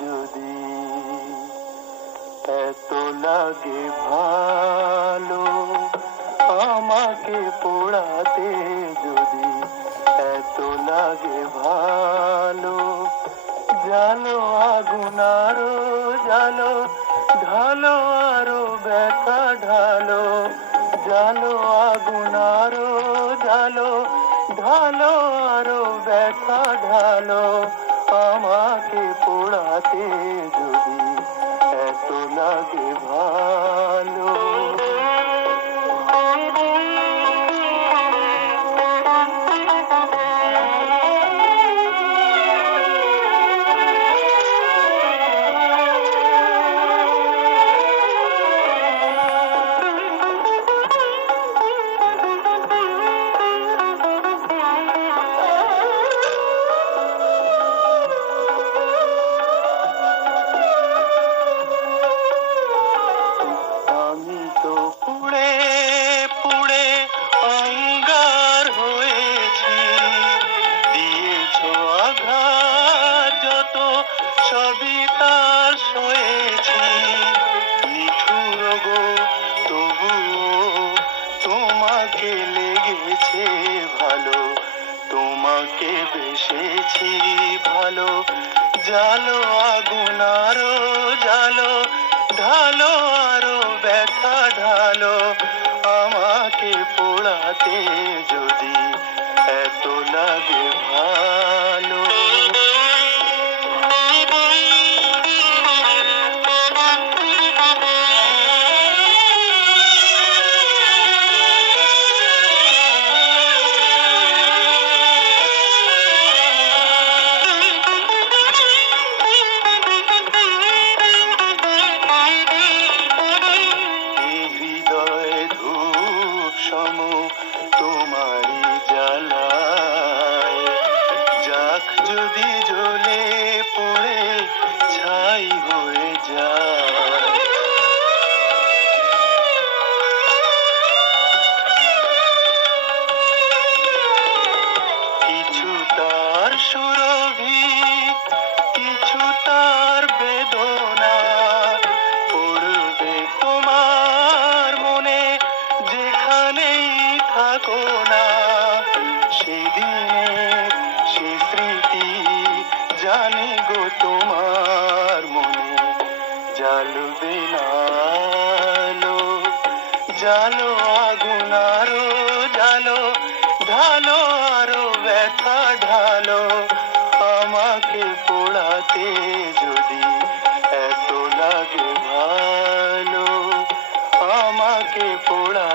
যদি এত লাগে ভালো, আমাকে পোড়াতে যদি এত লাগে ভালো, জালো আগুন আরো জালো, ঢালো আরো ব্যথা ঢালো, জালো আগুন আরো জালো, ঢালো আরো ব্যথা ঢালো, আমাকে পোড়াতে যদি এত লাগে ভালো। আমি তো পুড়ে পুড়ে অঙ্গার হয়েছি, দিয়েছো আঘাত যত সবই তার সয়েছি, নিঠুর গো তবুও তোমাকে লেগেছে ভালো, তোমাকে বেসেছি ভালো, জালো আগুন আরো জালো, ঢালো আরো ব্যথা ঢালো, আমাকে পোড়াতে যদি এত লাগে ভালো। এই হৃদয় ধূপ সম তোমারই জ্বালায়, যাক যদি জ্বলে পড়ে ছাই হয়ে যায়। কিছু তার সুরভি, কিছু তার বেদনা, পড়বে তোমার মনে যেখানেই থাকো না, সেদিনে সে স্মৃতি জানি গো তোমার মনে জ্বালবে না আলো, জালো আগুন আরো জালো, ঢালো আরো ব্যথা ঢালো, আমাকে পোড়াতে যদি এত লাগে ভালো, আমাকে পোড়া